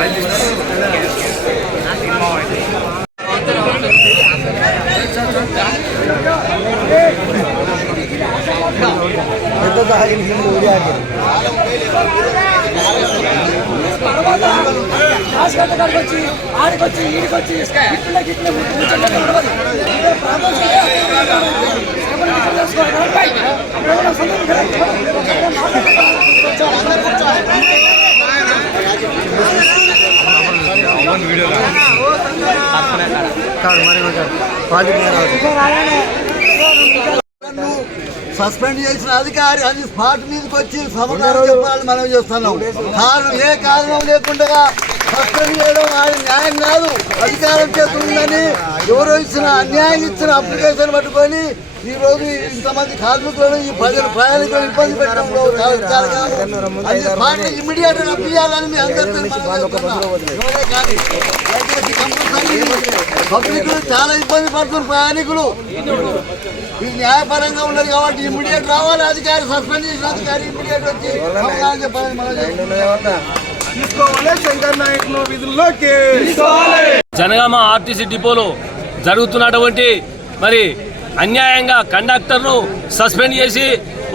ఆడికొచ్చి ఆడికొచ్చి ఈడికొచ్చి ఇట్లా ఇట్లా కూర్చుంటే సస్పెండ్ చేసిన అధికారి అది స్పాట్ మీదకి వచ్చి సమాధానం చెప్పాలని మనం చేస్తున్నాం కారణం ఏ కారణం లేకుండా సస్పెండ్ చేయడం ఆయన న్యాయం కాదు అధికారం చేస్తుందని ఎవరో ఇచ్చిన అన్యాయం ఇచ్చిన అప్లికేషన్ పట్టుకొని ఈ రోజు ఇంతమంది కార్మికులను ఈ ప్రజలు ప్రయాణికులు ఇబ్బంది పెట్టడంలో ఇమ్మీడియట్ గా పియ్యాలని మీ పబ్లిక్ చాలా ఇబ్బంది పడుతున్నారు ప్రయాణికులు ఇది న్యాయపరంగా ఉన్నది కాబట్టి ఇమ్మీడియట్ రావాలి అధికారి సస్పెండ్ చేసిన అధికారి ఇమ్మీడియట్ వచ్చి చెప్పాలి జనగామ ఆర్టీసీ డిపోలో జరుగుతున్నటువంటి మరి అన్యాయంగా కండక్టర్ను సస్పెండ్ చేసి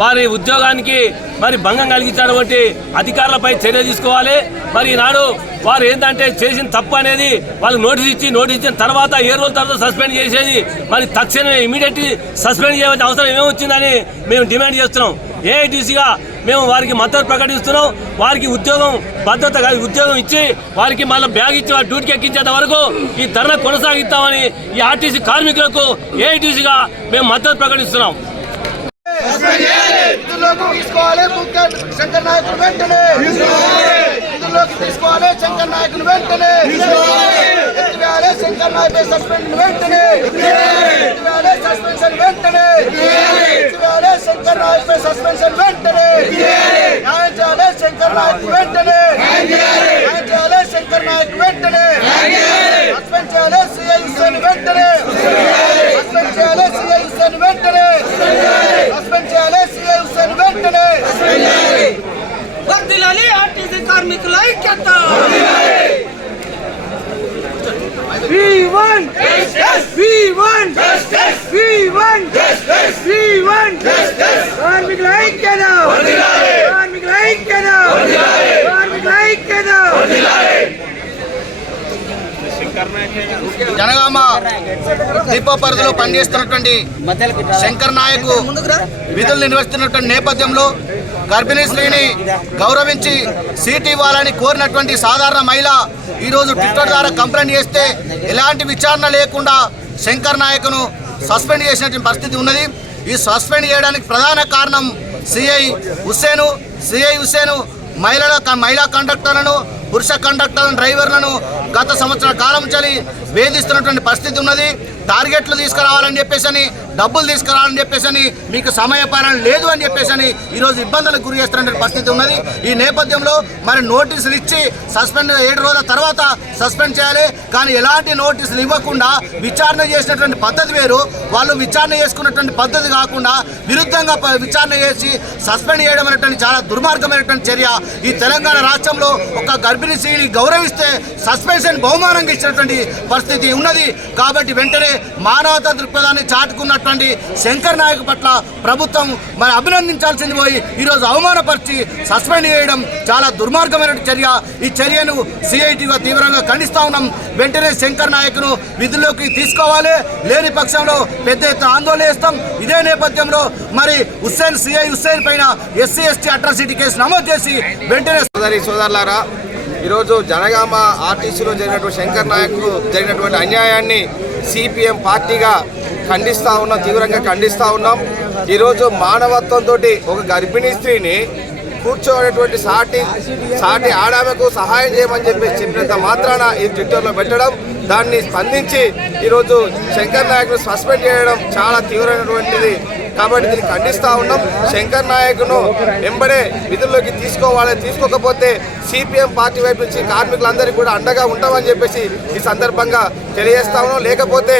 వారి ఉద్యోగానికి మరి భంగం కలిగించినటువంటి అధికారులపై చర్య తీసుకోవాలి మరి ఈనాడు వారు ఏంటంటే చేసిన తప్పు అనేది వాళ్ళు నోటీస్ ఇచ్చి నోటీస్ ఇచ్చిన తర్వాత ఏ రోజు తర్వాత సస్పెండ్ చేసేది మరి తక్షణమే ఇమీడియట్లీ సస్పెండ్ చేయవలసిన అవసరం ఏమొచ్చిందని మేము డిమాండ్ చేస్తున్నాం ఏఐటీసీగా మేము వారికి మద్దతు ప్రకటిస్తున్నాం వారికి ఉద్యోగం భద్రత ఉద్యోగం ఇచ్చి వారికి మళ్ళీ బ్యాగ్ ఇచ్చి వారి డ్యూటీకి ఎక్కించేంత వరకు ఈ ధరణ కొనసాగిస్తామని ఈ ఆర్టీసీ కార్మికులకు ఏఐటీసీగా మేము మద్దతు ప్రకటిస్తున్నాం తీసుకోవాలి ముఖ్య శంకర్ నాయకులు వెంటనే పరిగణలోకి తీసుకోవాలి శంకర్ నాయకుని వెంటనే ఎత్తివేయాలి శంకర్ నాయకు సస్పెండ్ వెంటనే ఎత్తివేయాలి సస్పెన్షన్ వెంటనే ఎత్తివేయాలి శంకర్ నాయకు సస్పెన్షన్ వెంటనే న్యాయం చేయాలి శంకర్ నాయకు వెంటనే న్యాయం చేయాలి శంకర్ నాయకు వెంటనే సస్పెండ్ చేయాలి సిఐ కార్మికుల ఐక్యత కార్మికుల ఐక్యత కార్మికుల ఐక్యత జనగామ దీపో పరిధిలో పనిచేస్తున్నటువంటి శంకర్ నాయక్ విధులు నిర్వహిస్తున్నటువంటి నేపథ్యంలో గర్భిణీ స్త్రీని గౌరవించి సీట్ ఇవ్వాలని కోరినటువంటి సాధారణ మహిళ ఈరోజు ట్విట్టర్ ద్వారా కంప్లైంట్ చేస్తే ఎలాంటి విచారణ లేకుండా శంకర్ నాయక్ను సస్పెండ్ చేసినటువంటి పరిస్థితి ఉన్నది ఈ సస్పెండ్ చేయడానికి ప్రధాన కారణం సిఐ హుసేను సిఐ హుసేను మహిళల మహిళా కండక్టర్లను పురుష కండక్టర్లను డ్రైవర్లను గత సంవత్సరాల కాలం చలి వేధిస్తున్నటువంటి పరిస్థితి ఉన్నది టార్గెట్లు తీసుకురావాలని చెప్పేసి అని డబ్బులు తీసుకురావాలని చెప్పేసి అని మీకు పాలన లేదు అని చెప్పేసి అని ఈరోజు ఇబ్బందులకు గురి చేస్తున్న పరిస్థితి ఉన్నది ఈ నేపథ్యంలో మరి నోటీసులు ఇచ్చి సస్పెండ్ ఏడు రోజుల తర్వాత సస్పెండ్ చేయాలి కానీ ఎలాంటి నోటీసులు ఇవ్వకుండా విచారణ చేసినటువంటి పద్ధతి వేరు వాళ్ళు విచారణ చేసుకున్నటువంటి పద్ధతి కాకుండా విరుద్ధంగా విచారణ చేసి సస్పెండ్ చేయడం అనేటువంటి చాలా దుర్మార్గమైనటువంటి చర్య ఈ తెలంగాణ రాష్ట్రంలో ఒక గర్భిణీ స్త్రీని గౌరవిస్తే సస్పెన్షన్ బహుమానంగా ఇచ్చినటువంటి పరిస్థితి ఉన్నది కాబట్టి వెంటనే మానవతా దృక్పథాన్ని చాటుకున్నట్టు అటువంటి శంకర్ నాయక్ పట్ల ప్రభుత్వం మరి అభినందించాల్సింది పోయి ఈరోజు అవమానపరిచి సస్పెండ్ చేయడం చాలా దుర్మార్గమైన చర్య ఈ చర్యను సిఐటిగా తీవ్రంగా ఖండిస్తా ఉన్నాం వెంటనే శంకర్ నాయక్ను విధుల్లోకి తీసుకోవాలి లేని పక్షంలో పెద్ద ఎత్తున ఆందోళన చేస్తాం ఇదే నేపథ్యంలో మరి హుస్సేన్ సిఐ హుస్సేన్ పైన ఎస్సీ ఎస్టీ అట్రాసిటీ కేసు నమోదు చేసి వెంటనే సోదరి సోదరులారా ఈరోజు జనగామ ఆర్టీసీలో జరిగినటువంటి శంకర్ నాయక్ జరిగినటువంటి అన్యాయాన్ని సిపిఎం పార్టీగా ఖండిస్తూ ఉన్నాం తీవ్రంగా ఖండిస్తూ ఉన్నాం ఈరోజు మానవత్వంతో ఒక గర్భిణీ స్త్రీని కూర్చోనేటువంటి సాటి సాటి ఆడామెకు సహాయం చేయమని చెప్పేసి చెప్పినంత మాత్రాన ఈ ట్విట్టర్లో పెట్టడం దాన్ని స్పందించి ఈరోజు శంకర్ నాయక్ను సస్పెండ్ చేయడం చాలా తీవ్రమైనటువంటిది కాబట్టి దీన్ని ఖండిస్తూ ఉన్నాం శంకర్ నాయక్ను వెంబడే విధుల్లోకి తీసుకోవాలి తీసుకోకపోతే సిపిఎం పార్టీ వైపు నుంచి కార్మికులందరికీ కూడా అండగా ఉంటామని చెప్పేసి ఈ సందర్భంగా తెలియజేస్తా ఉన్నాం లేకపోతే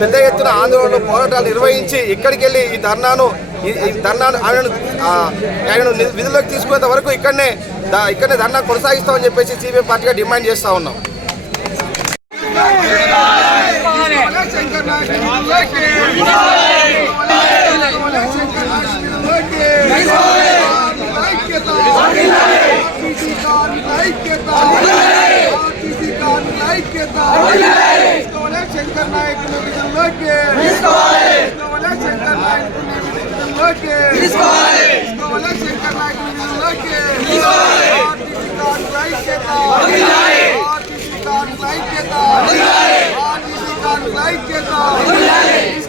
పెద్ద ఎత్తున ఆందోళనలు పోరాటాలు నిర్వహించి ఇక్కడికి వెళ్ళి ఈ ధర్నాను ఈ ధర్నాను ఆయనను ఆయనను విధుల్లోకి తీసుకునేంత వరకు ఇక్కడనే ఇక్కడనే ధర్నా కొనసాగిస్తామని చెప్పేసి సిపిఎం పార్టీగా డిమాండ్ చేస్తూ ఉన్నాం శంకర్ తీసుకోవాలి తీసుకోవాలి శంకర్ నాయక్ నిధుల్లోకి తీసుకోవాలి ఆర్టీసీ కార్మికుల ఐక్యత వదిలాలి ఆర్టీసీ కార్మికుల ఐక్యత వదిలాలి ఆర్టీసీ కార్మికుల ఐక్యత వదిలాలి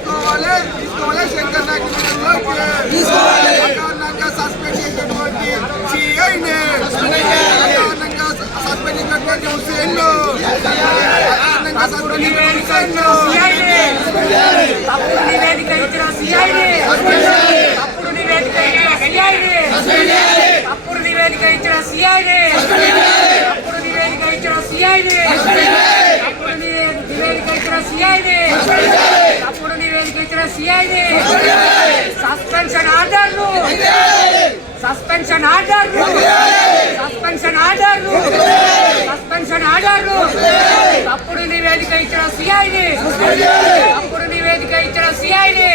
suspension order suspension order suspension order అప్పుడు నివేదిక ఇచ్చిన సిఐని అప్పుడు నివేదిక ఇచ్చిన సిఐని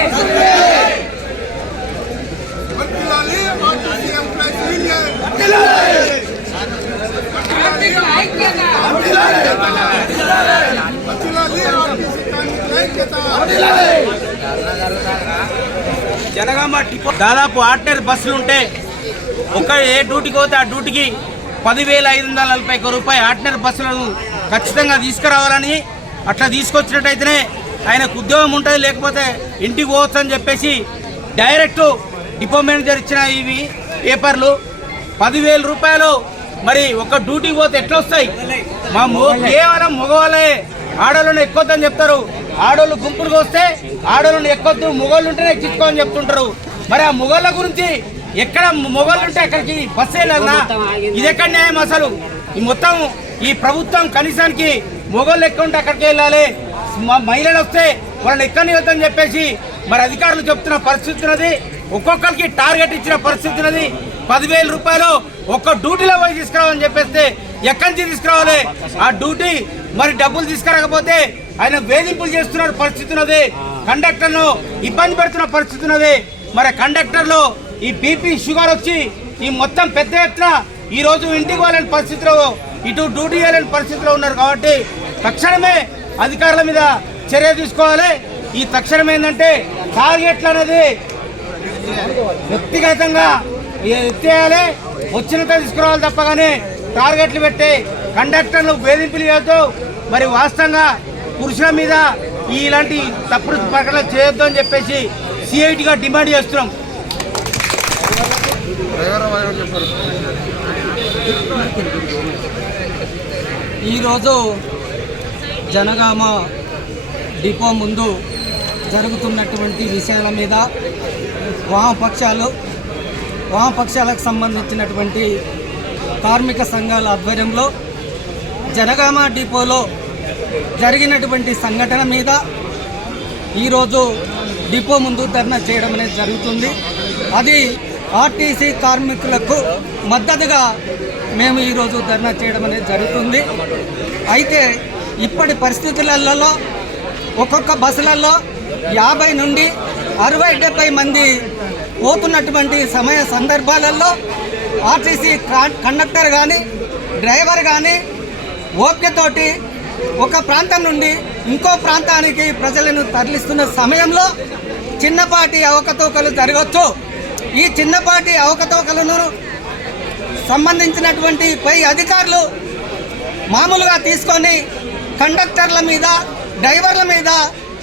జనగామ దాదాపు ఆర్టర్ బస్సులు ఉంటే ఒక ఏ డ్యూటీకి పోతే ఆ డ్యూటీకి పదివేల ఐదు వందల నలభై ఒక్క రూపాయి ఆర్డినరీ బస్సులను ఖచ్చితంగా తీసుకురావాలని అట్లా తీసుకొచ్చినట్టయితేనే ఆయనకు ఉద్యోగం ఉంటుంది లేకపోతే ఇంటికి పోవచ్చు అని చెప్పేసి డైరెక్ట్ డిపో మేనేజర్ ఇచ్చిన ఇవి పేపర్లు పదివేల రూపాయలు మరి ఒక డ్యూటీకి పోతే ఎట్లా వస్తాయి మా కేవలం మగవాళ్ళే ఆడవాళ్ళని ఎక్కొద్దని చెప్తారు ఆడవాళ్ళు గుంపులకు వస్తే ఆడవాళ్ళని ఎక్కొద్దు మొగోళ్ళు ఉంటేనే ఎక్కించుకోని చెప్తుంటారు మరి ఆ మొగోళ్ళ గురించి ఎక్కడ మొబైల్ ఉంటే అక్కడికి బస్సే లేదా ఇది ఎక్కడ న్యాయం అసలు ఈ మొత్తం ఈ ప్రభుత్వం కనీసానికి మొగోళ్ళు ఎక్కడ ఉంటే అక్కడికి వెళ్ళాలి మహిళలు వస్తే వాళ్ళని ఎక్కడ వెళ్తామని చెప్పేసి మరి అధికారులు చెప్తున్న పరిస్థితి ఉన్నది ఒక్కొక్కరికి టార్గెట్ ఇచ్చిన పరిస్థితి ఉన్నది పదివేల రూపాయలు ఒక్క డ్యూటీలో పోయి తీసుకురావాలని చెప్పేస్తే ఎక్కడి నుంచి తీసుకురావాలి ఆ డ్యూటీ మరి డబ్బులు తీసుకురాకపోతే ఆయన వేధింపులు చేస్తున్న పరిస్థితి ఉన్నది కండక్టర్ను ఇబ్బంది పెడుతున్న పరిస్థితి ఉన్నది మరి కండక్టర్లు ఈ బీపీ షుగర్ వచ్చి ఈ మొత్తం పెద్ద ఎత్తున ఈరోజు ఇంటికి వాళ్ళని పరిస్థితిలో ఇటు డ్యూటీ చేయాలని పరిస్థితిలో ఉన్నారు కాబట్టి తక్షణమే అధికారుల మీద చర్య తీసుకోవాలి ఈ తక్షణం ఏంటంటే టార్గెట్లు అనేది వ్యక్తిగతంగా ఎత్తేయాలి వచ్చినంత తీసుకురావాలి తప్ప కానీ టార్గెట్లు పెట్టి కండక్టర్లు వేధింపులు చేయొద్దు మరి వాస్తవంగా పురుషుల మీద ఇలాంటి తప్పుడు ప్రకటన చేయొద్దు అని చెప్పేసి సిఐటిగా డిమాండ్ చేస్తున్నాం ఈరోజు జనగామ డిపో ముందు జరుగుతున్నటువంటి విషయాల మీద వామపక్షాలు వామపక్షాలకు సంబంధించినటువంటి కార్మిక సంఘాల ఆధ్వర్యంలో జనగామ డిపోలో జరిగినటువంటి సంఘటన మీద ఈరోజు డిపో ముందు ధర్నా చేయడం అనేది జరుగుతుంది అది ఆర్టీసీ కార్మికులకు మద్దతుగా మేము ఈరోజు ధర్నా చేయడం అనేది జరుగుతుంది అయితే ఇప్పటి పరిస్థితులలో ఒక్కొక్క బస్సులలో యాభై నుండి అరవై డెబ్బై మంది పోతున్నటువంటి సమయ సందర్భాలలో ఆర్టీసీ కండక్టర్ కానీ డ్రైవర్ కానీ ఓపికతోటి ఒక ప్రాంతం నుండి ఇంకో ప్రాంతానికి ప్రజలను తరలిస్తున్న సమయంలో చిన్నపాటి అవకతవకలు జరగచ్చు ఈ చిన్నపాటి అవకతవకలను సంబంధించినటువంటి పై అధికారులు మామూలుగా తీసుకొని కండక్టర్ల మీద డ్రైవర్ల మీద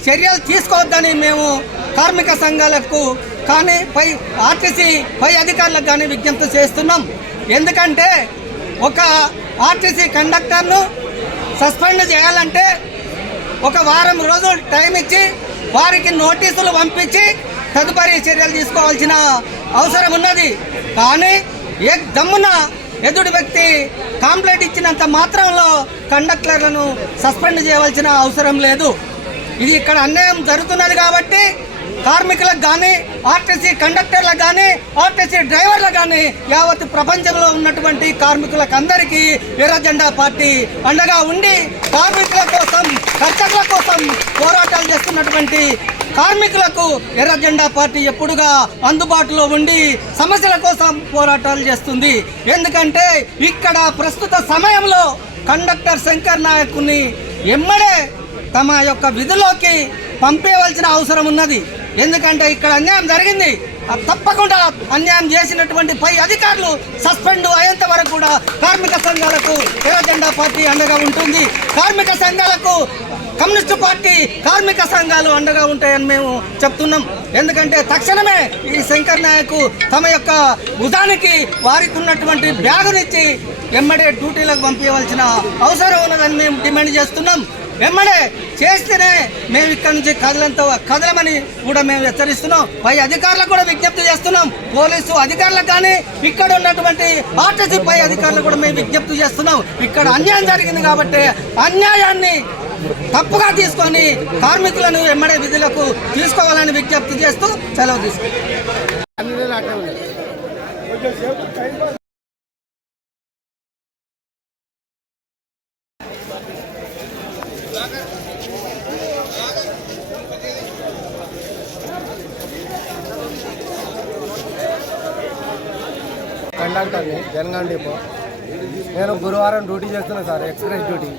చర్యలు తీసుకోవద్దని మేము కార్మిక సంఘాలకు కానీ పై ఆర్టీసీ పై అధికారులకు కానీ విజ్ఞప్తి చేస్తున్నాం ఎందుకంటే ఒక ఆర్టీసీ కండక్టర్ను సస్పెండ్ చేయాలంటే ఒక వారం రోజులు టైం ఇచ్చి వారికి నోటీసులు పంపించి తదుపరి చర్యలు తీసుకోవాల్సిన అవసరం ఉన్నది కానీ ఏ దమ్మున ఎదుటి వ్యక్తి కాంప్లైంట్ ఇచ్చినంత మాత్రంలో కండక్టర్లను సస్పెండ్ చేయవలసిన అవసరం లేదు ఇది ఇక్కడ అన్యాయం జరుగుతున్నది కాబట్టి కార్మికులకు కానీ ఆర్టీసీ కండక్టర్లకు కానీ ఆర్టీసీ డ్రైవర్లకు కానీ యావత్ ప్రపంచంలో ఉన్నటువంటి కార్మికులకు అందరికీ ఎర్రజెండా పార్టీ అండగా ఉండి కార్మికుల కోసం కర్షకుల కోసం పోరాటాలు చేస్తున్నటువంటి కార్మికులకు ఎర్ర జెండా పార్టీ ఎప్పుడుగా అందుబాటులో ఉండి సమస్యల కోసం పోరాటాలు చేస్తుంది ఎందుకంటే ఇక్కడ ప్రస్తుత సమయంలో కండక్టర్ శంకర్ నాయకుని ఎమ్మడే తమ యొక్క విధులోకి పంపేవలసిన అవసరం ఉన్నది ఎందుకంటే ఇక్కడ అన్యాయం జరిగింది తప్పకుండా అన్యాయం చేసినటువంటి పై అధికారులు సస్పెండ్ అయ్యేంత వరకు కూడా కార్మిక సంఘాలకు ఎర్రజెండా పార్టీ అండగా ఉంటుంది కార్మిక సంఘాలకు కమ్యూనిస్టు పార్టీ కార్మిక సంఘాలు అండగా ఉంటాయని మేము చెప్తున్నాం ఎందుకంటే తక్షణమే ఈ శంకర్ నాయకు తమ యొక్క ఉదానికి వారికి ఉన్నటువంటి బ్యాగునిచ్చి ఎమ్మెడే డ్యూటీలకు పంపించవలసిన అవసరం ఉన్నదని మేము డిమాండ్ చేస్తున్నాం వెంబడే చేస్తేనే మేము ఇక్కడ నుంచి కదలంత కదలమని కూడా మేము హెచ్చరిస్తున్నాం పై అధికారులకు కూడా విజ్ఞప్తి చేస్తున్నాం పోలీసు అధికారులకు కానీ ఇక్కడ ఉన్నటువంటి ఆర్టీసీ పై అధికారులకు కూడా మేము విజ్ఞప్తి చేస్తున్నాం ఇక్కడ అన్యాయం జరిగింది కాబట్టి అన్యాయాన్ని తప్పుగా తీసుకొని కార్మికులను ఎమ్మడే విధులకు తీసుకోవాలని విజ్ఞప్తి చేస్తూ సెలవు తీసుకుంటాం కండక్టర్ని జనగాం డిపో నేను గురువారం డ్యూటీ చేస్తున్నాను సార్ ఎక్స్ప్రెస్ డ్యూటీ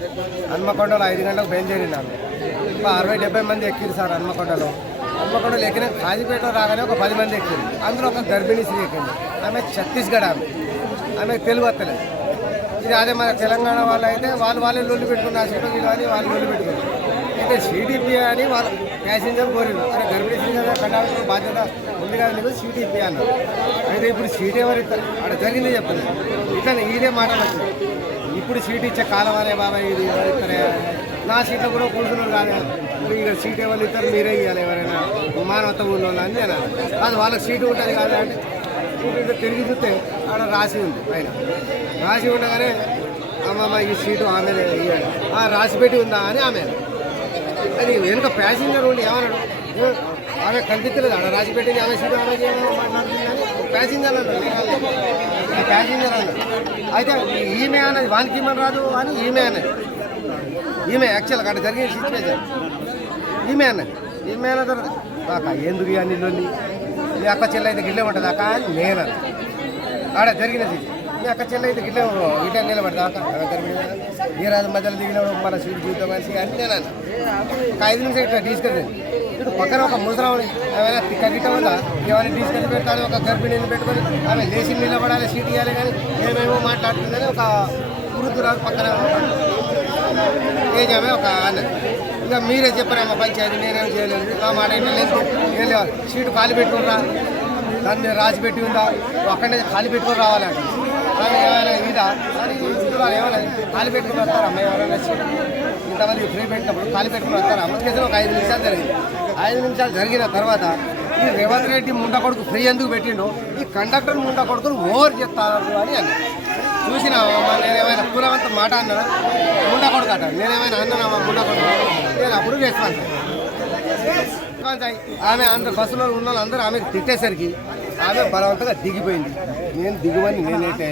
హన్మకొండలో ఐదు గంటలకు బయలుదేరినాను ఇంకా అరవై డెబ్బై మంది ఎక్కింది సార్ హన్మకొండలో హన్మకొండలో ఎక్కిన కాజీపేటలో రాగానే ఒక పది మంది ఎక్కింది అందులో ఒక గర్భిణీ స్త్రీ ఎక్కింది ఆమె ఛత్తీస్గఢ్ ఆమె ఆమె తెలుగు వస్తలేదు ఇది అదే మన తెలంగాణ వాళ్ళు అయితే వాళ్ళు వాళ్ళే లోన్లు పెట్టుకున్నారు హాస్పిటల్ కానీ వాళ్ళు లోన్లు పెట్టుకున్నారు అయితే సిడిపి అని వాళ్ళ ప్యాసింజర్ కోరిండు అరే గర్భిణీ కదా కట్టాల్సిన బాధ్యత ఉంది కదా లేదు సిడిపి అన్నారు అయితే ఇప్పుడు సీట్ ఎవరు అక్కడ జరిగింది చెప్పలేదు ఇట్లా ఇదే మాట్లాడుతుంది ఇప్పుడు సీట్ ఇచ్చే కాలం అనే బాబాయ్ ఇది ఎవరిస్తారే నా సీట్లో కూడా కూర్చున్నారు కాదు ఇక్కడ సీట్ ఎవరు ఇస్తారు మీరే ఇవ్వాలి ఎవరైనా మానవత్వం ఉన్న వాళ్ళు అని అన్నారు కాదు వాళ్ళకి సీటు ఉంటుంది కాదు అంటే చూపిస్తే తిరిగి చూస్తే ఆడ రాసి ఉంది పైన రాసి ఉండగానే అమ్మమ్మ ఈ సీటు ఆమె రాసి పెట్టి ఉందా అని ఆమె అది వెనుక ప్యాసింజర్ ఉండి ఏమన్నాడు ఆమె కనిపించలేదు ఆడ రాసి పెట్టింది ఆమె సీటు ఆమె ప్యాసింజర్ అన్నాడు ప్యాసింజర్ అన్నాడు అయితే ఈమె అన్నది వానికి ఇమ్మని రాదు అని ఈమె అన్నది ఈమె యాక్చువల్ అక్కడ జరిగిన సిచ్యువేషన్ ఈమె అన్నది ఈమె అన్న తర్వాత ఎందుకు అని మీ అక్క చెల్లె అయితే గిల్లే ఉంటుంది అక్క నేనను ఆడ జరిగినది మీ అక్క చెల్లె అయితే గిట్లే ఇటే నిలబడదా అక్క జరిగినది రాజు మధ్యలో దిగిన మన సీట్ జీవితం కలిసి అని నేను ఐదు నిమిషం ఇట్లా తీసుకెళ్ళి ఇప్పుడు పక్కన ఒక ముసరావుని ఏమైనా తిక్క వల్ల ఎవరిని తీసుకెళ్ళి పెట్టాలి ఒక గర్భిణీని పెట్టుకొని ఆమె లేచి నిలబడాలి సీట్ ఇవ్వాలి కానీ ఏమేమో మాట్లాడుతుందని ఒక గురుతురాలు పక్కన ఏజ్ ఆమె ఒక అన్నది ఇంకా మీరే చెప్పారమ్మా పంచాయతీ నేనేం చేయలేదు మా మాట లేదు ఏం సీటు ఖాళీ పెట్టుకున్నా దాన్ని రాసి పెట్టి ఉందా అక్కడనే ఖాళీ పెట్టుకొని రావాలంట కానీ ఏమైనా ఇదా వాళ్ళు ఏమైనా ఖాళీ పెట్టుకుని వస్తారా అమ్మాయి ఎవరైనా ఇంతమంది ఫ్రీ పెట్టినప్పుడు ఖాళీ పెట్టుకుని వస్తారా అమ్మ ఒక ఐదు నిమిషాలు జరిగింది ఐదు నిమిషాలు జరిగిన తర్వాత ఈ రేవంత్ రెడ్డి ముండ కొడుకు ఫ్రీ ఎందుకు పెట్టిండో ఈ కండక్టర్ ముండ కొడుకును ఓవర్ చెప్తారు అని అన్నారు నేను నేనేమైనా పూలవంత మాట అన్నా ముండా కొడుకు అట నేనేమైనా అన్నానా ముండా కొడుకు నేను అప్పుడు రెస్పాన్స్ ఆమె అందరు బస్సులో ఉన్న అందరూ ఆమెకు తిట్టేసరికి ఆమె బలవంతంగా దిగిపోయింది నేను దిగువని నేనైతే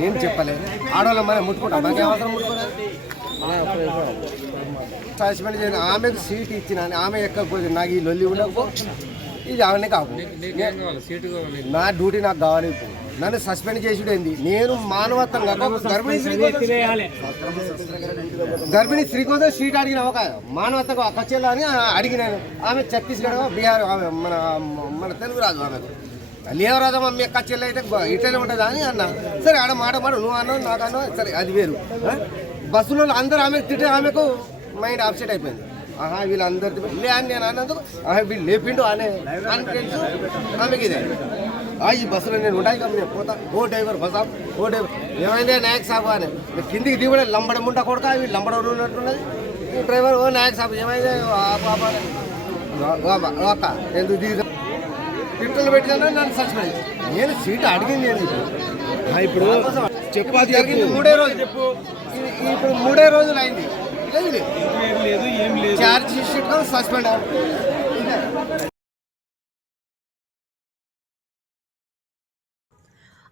నేను చెప్పలేదు ఆడవాళ్ళ మనం ముట్టుకుంటాం మనకి అవసరం ముట్టుకోలేదు సస్పెండ్ చేయను ఆమెకు సీట్ ఇచ్చిన ఆమె ఎక్కకపోతే నాకు ఈ లొల్లి ఉండకపో ఇది ఆమెనే కాకు నా డ్యూటీ నాకు కావాలి ఇప్పుడు నన్ను సస్పెండ్ చేసిడేంది నేను మానవత్వం గర్భిణీ స్త్రీ కోసం గర్భిణీ స్త్రీ కోసం అడిగిన ఒక మానవత్వం అక్కచెల్లా అని అడిగినాను ఆమె ఛత్తీస్గఢ్ బీహార్ ఆమె మన మన తెలుగు రాదు ఆమెకు రాదు మమ్మీ అక్క చెల్లె అయితే ఇట్లనే ఉంటుంది అని అన్న సరే ఆడ మాట మాట నువ్వు అన్నావు నాకు అన్నావు సరే అది వేరు బస్సులో అందరూ ఆమెకు తిట్టే ఆమెకు మైండ్ అప్సెట్ అయిపోయింది ఆహా వీళ్ళందరితో లే అని నేను అన్నందుకు ఆహా వీళ్ళు లేపిండు అనే అని తెలుసు ఆమెకి ఇదే ఆయి బస్సులో నేను ఉంటాయి కదా నేను పోతా ఓ డ్రైవర్ బస్ ఆఫ్ ఓ డ్రైవర్ ఏమైనా నాయక్ సాబు అని కిందికి దిగుడే లంబడం ఉంటా కొడక ఇవి లంబడం ఉన్నట్టున్నది డ్రైవర్ ఓ నాయక్ సాబు ఏమైనా అక్క ఎందుకు దిగు తిట్టలు పెట్టినా నన్ను సస్పెండ్ నేను సీట్ అడిగింది నేను ఇప్పుడు చెప్పాది మూడే రోజు చెప్పు ఇప్పుడు మూడే రోజులు అయింది లేదు ఏం లేదు charge sheet suspend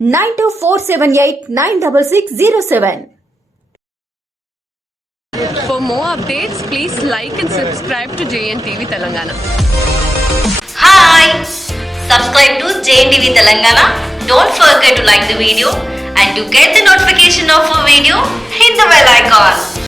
Nine two four seven eight nine double six zero seven For more updates, please like and subscribe to JNTV Telangana. Hi! Subscribe to JNTV Telangana. Don't forget to like the video and to get the notification of a video, hit the bell icon.